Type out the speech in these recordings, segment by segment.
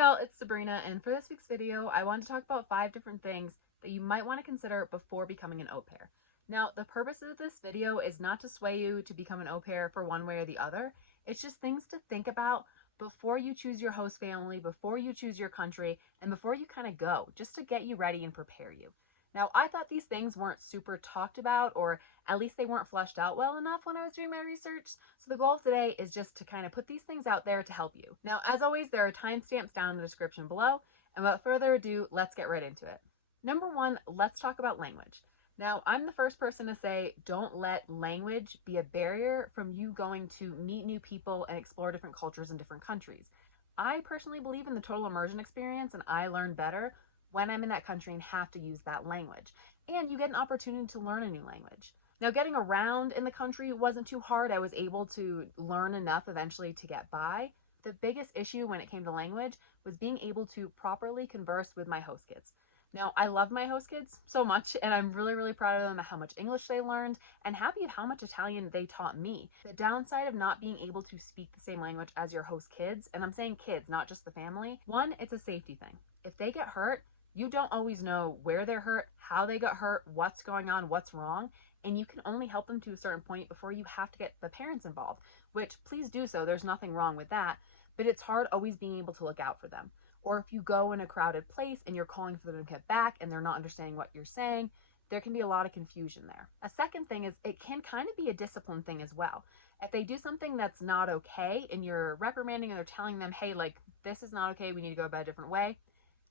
y'all, it's Sabrina, and for this week's video, I want to talk about 5 different things that you might want to consider before becoming an au pair. Now, the purpose of this video is not to sway you to become an au pair for one way or the other. It's just things to think about before you choose your host family, before you choose your country, and before you kind of go, just to get you ready and prepare you. Now, I thought these things weren't super talked about, or at least they weren't fleshed out well enough when I was doing my research. So the goal of today is just to kind of put these things out there to help you. Now, as always, there are timestamps down in the description below. And without further ado, let's get right into it. Number 1, let's talk about language. Now, I'm the first person to say, don't let language be a barrier from you going to meet new people and explore different cultures in different countries. I personally believe in the total immersion experience, and I learn better when I'm in that country and have to use that language. And you get an opportunity to learn a new language. Now, getting around in the country wasn't too hard. I was able to learn enough eventually to get by. The biggest issue when it came to language was being able to properly converse with my host kids. Now, I love my host kids so much, and I'm really, really proud of them at how much English they learned and happy at how much Italian they taught me. The downside of not being able to speak the same language as your host kids, and I'm saying kids, not just the family, 1, it's a safety thing. If they get hurt, you don't always know where they're hurt, how they got hurt, what's going on, what's wrong, and you can only help them to a certain point before you have to get the parents involved, which please do so. There's nothing wrong with that, but it's hard always being able to look out for them. Or if you go in a crowded place and you're calling for them to get back and they're not understanding what you're saying, there can be a lot of confusion there. A second thing is it can kind of be a discipline thing as well. If they do something that's not okay and you're reprimanding and they're telling them, hey, like, this is not okay, we need to go about a different way,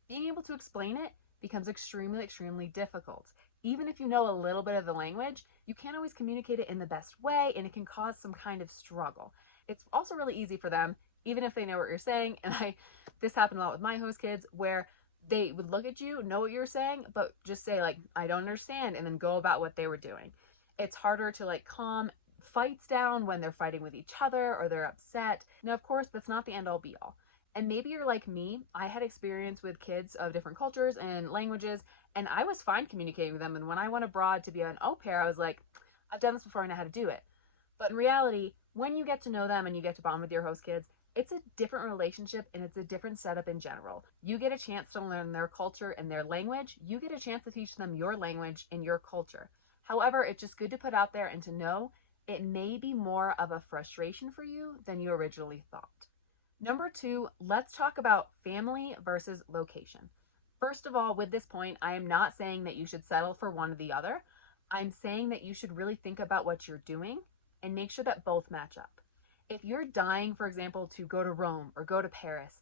being able to explain it becomes extremely, extremely difficult. Even if you know a little bit of the language, you can't always communicate it in the best way, and it can cause some kind of struggle. It's also really easy for them, even if they know what you're saying, and this happened a lot with my host kids, where they would look at you, know what you're saying, but just say, like, I don't understand, and then go about what they were doing. It's harder to, like, calm fights down when they're fighting with each other or they're upset. Now, of course, that's not the end-all be-all. And maybe you're like me. I had experience with kids of different cultures and languages, and I was fine communicating with them. And when I went abroad to be an au pair, I was like, I've done this before, I know how to do it. But in reality, when you get to know them and you get to bond with your host kids, it's a different relationship and it's a different setup in general. You get a chance to learn their culture and their language. You get a chance to teach them your language and your culture. However, it's just good to put out there and to know it may be more of a frustration for you than you originally thought. Number 2, let's talk about family versus location. First of all, with this point, I am not saying that you should settle for one or the other. I'm saying that you should really think about what you're doing and make sure that both match up. If you're dying, for example, to go to Rome or go to Paris,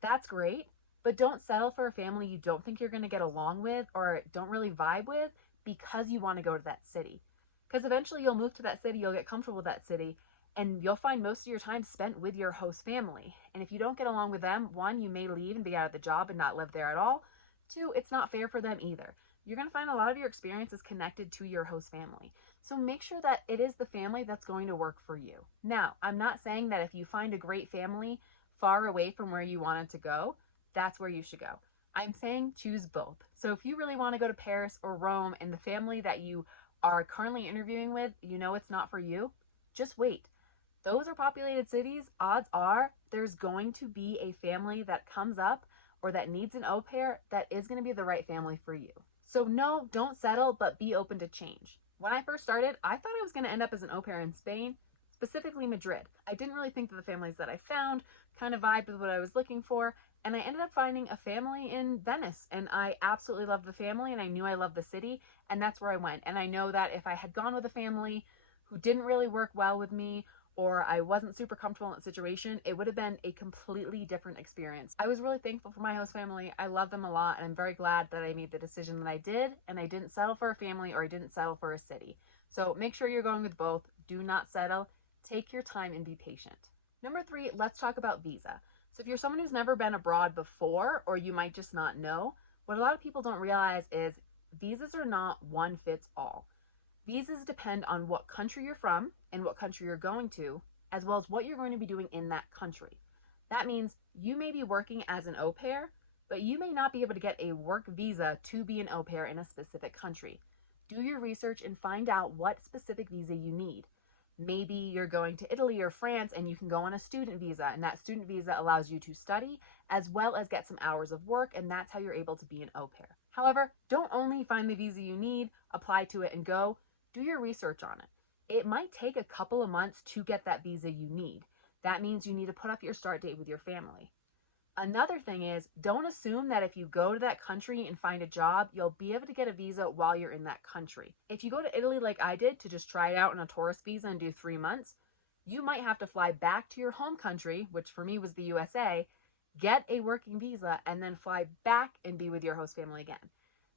that's great, but don't settle for a family you don't think you're going to get along with or don't really vibe with because you want to go to that city. Because eventually you'll move to that city, you'll get comfortable with that city, and you'll find most of your time spent with your host family. And if you don't get along with them, 1, you may leave and be out of the job and not live there at all. 2, it's not fair for them either. You're going to find a lot of your experiences connected to your host family. So make sure that it is the family that's going to work for you. Now, I'm not saying that if you find a great family far away from where you wanted to go, that's where you should go. I'm saying choose both. So if you really want to go to Paris or Rome and the family that you are currently interviewing with, you know it's not for you, just wait. Those are populated cities. Odds are there's going to be a family that comes up or that needs an au pair that is going to be the right family for you. So no, don't settle, but be open to change. When I first started, I thought I was going to end up as an au pair in Spain, specifically Madrid. I didn't really think that the families that I found kind of vibed with what I was looking for, and I ended up finding a family in Venice, and I absolutely loved the family, and I knew I loved the city, and that's where I went. And I know that if I had gone with a family who didn't really work well with me, or I wasn't super comfortable in that situation, it would have been a completely different experience. I was really thankful for my host family. I love them a lot, and I'm very glad that I made the decision that I did, and I didn't settle for a family or I didn't settle for a city. So make sure you're going with both. Do not settle. Take your time and be patient. Number 3, let's talk about visa. So if you're someone who's never been abroad before, or you might just not know, what a lot of people don't realize is visas are not one fits all. Visas depend on what country you're from and what country you're going to, as well as what you're going to be doing in that country. That means you may be working as an au pair, but you may not be able to get a work visa to be an au pair in a specific country. Do your research and find out what specific visa you need. Maybe you're going to Italy or France and you can go on a student visa, and that student visa allows you to study as well as get some hours of work, and that's how you're able to be an au pair. However, don't only find the visa you need, apply to it, and go. Do your research on it. It might take a couple of months to get that visa you need. That means you need to put up your start date with your family. Another thing is, don't assume that if you go to that country and find a job, you'll be able to get a visa while you're in that country. If you go to Italy like I did to just try it out on a tourist visa and do 3 months, you might have to fly back to your home country, which for me was the USA, get a working visa, and then fly back and be with your host family again.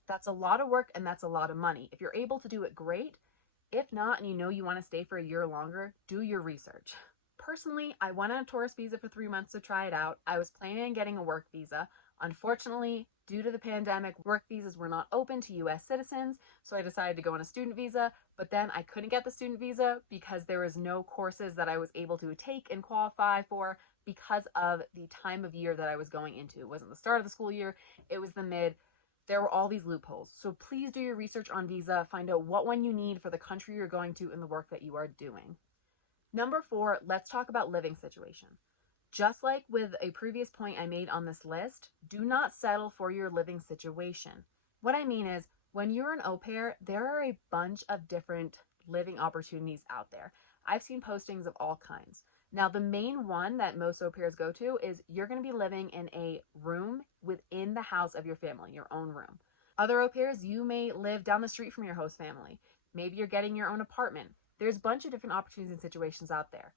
That's a lot of work and that's a lot of money. If you're able to do it, great. If not, and you know you want to stay for a year longer, do your research. Personally, I went on a tourist visa for 3 months to try it out. I was planning on getting a work visa. Unfortunately, due to the pandemic, work visas were not open to US citizens, so I decided to go on a student visa, but then I couldn't get the student visa because there was no courses that I was able to take and qualify for because of the time of year that I was going into. It wasn't the start of the school year, it was the mid. There were all these loopholes. So please do your research on visa, find out what one you need for the country you're going to and the work that you are doing. Number 4, let's talk about living situation. Just like with a previous point I made on this list, do not settle for your living situation. What I mean is, when you're an au pair, there are a bunch of different living opportunities out there. I've seen postings of all kinds. Now, the main one that most au pairs go to is you're going to be living in a room within the house of your family, your own room. Other au pairs, you may live down the street from your host family. Maybe you're getting your own apartment. There's a bunch of different opportunities and situations out there.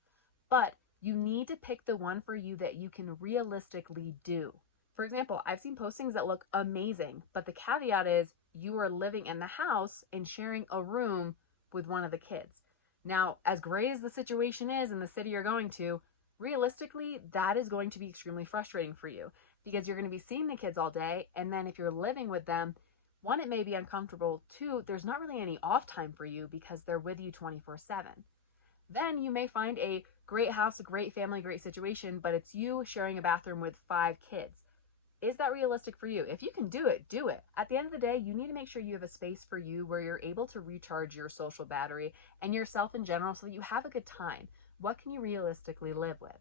But you need to pick the one for you that you can realistically do. For example, I've seen postings that look amazing, but the caveat is you are living in the house and sharing a room with one of the kids. Now, as great as the situation is in the city you're going to, realistically, that is going to be extremely frustrating for you because you're going to be seeing the kids all day, and then if you're living with them, 1, it may be uncomfortable. 2, there's not really any off time for you because they're with you 24/7. Then you may find a great house, a great family, great situation, but it's you sharing a bathroom with 5 kids. Is that realistic for you? If you can do it, do it. At the end of the day, you need to make sure you have a space for you where you're able to recharge your social battery and yourself in general so that you have a good time. What can you realistically live with?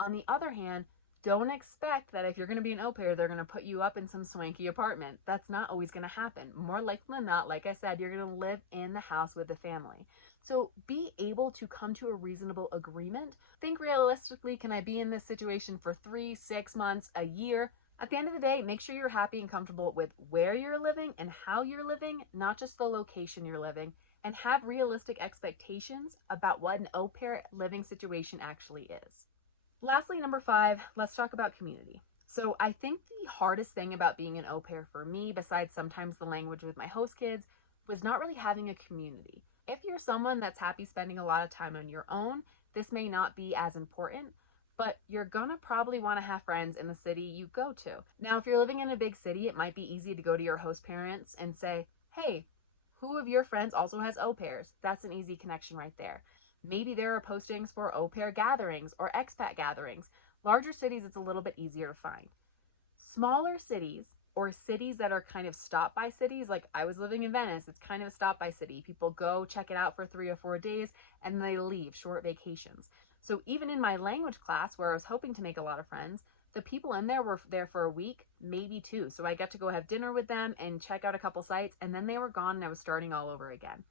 On the other hand, don't expect that if you're going to be an au pair, they're going to put you up in some swanky apartment. That's not always going to happen. More likely than not, like I said, you're going to live in the house with the family. So be able to come to a reasonable agreement. Think realistically, can I be in this situation for 3, 6 months, a year? At the end of the day, make sure you're happy and comfortable with where you're living and how you're living, not just the location you're living, and have realistic expectations about what an au pair living situation actually is. Lastly, number 5, let's talk about community. So I think the hardest thing about being an au pair for me, besides sometimes the language with my host kids, was not really having a community. If you're someone that's happy spending a lot of time on your own, this may not be as important, but you're gonna probably want to have friends in the city you go to. Now, if you're living in a big city, it might be easy to go to your host parents and say, hey, who of your friends also has au pairs? That's an easy connection right there. Maybe there are postings for au pair gatherings or expat gatherings. Larger cities, it's a little bit easier to find. Smaller cities or cities that are kind of stop by cities, like I was living in Venice, it's kind of a stop by city. People go check it out for 3 or 4 days and they leave, short vacations. So even in my language class where I was hoping to make a lot of friends, the people in there were there for a week, maybe 2. So I got to go have dinner with them and check out a couple sites, and then they were gone and I was starting all over again.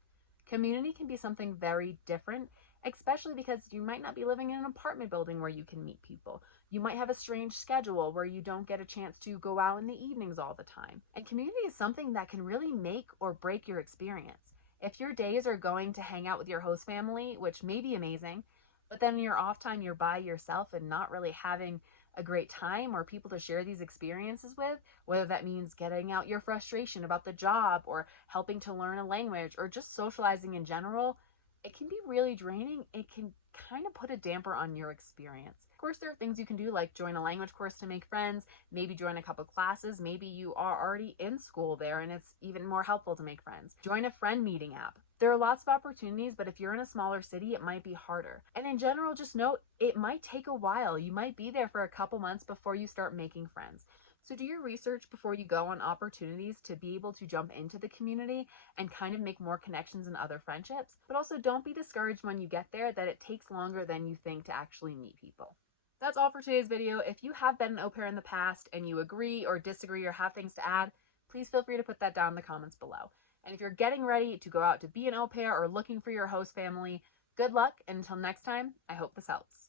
Community can be something very different, especially because you might not be living in an apartment building where you can meet people. You might have a strange schedule where you don't get a chance to go out in the evenings all the time. And community is something that can really make or break your experience. If your days are going to hang out with your host family, which may be amazing, but then in your off time you're by yourself and not really having a great time or people to share these experiences with, whether that means getting out your frustration about the job or helping to learn a language or just socializing in general, it can be really draining. It can kind of put a damper on your experience. Of course, there are things you can do like join a language course to make friends, maybe join a couple classes, maybe you are already in school there and it's even more helpful to make friends. Join a friend meeting app. There are lots of opportunities, but if you're in a smaller city, it might be harder. And in general, just note, it might take a while. You might be there for a couple months before you start making friends. So do your research before you go on opportunities to be able to jump into the community and kind of make more connections and other friendships. But also don't be discouraged when you get there that it takes longer than you think to actually meet people. That's all for today's video. If you have been an au pair in the past and you agree or disagree or have things to add, please feel free to put that down in the comments below. And if you're getting ready to go out to be an au pair or looking for your host family, good luck, and until next time, I hope this helps.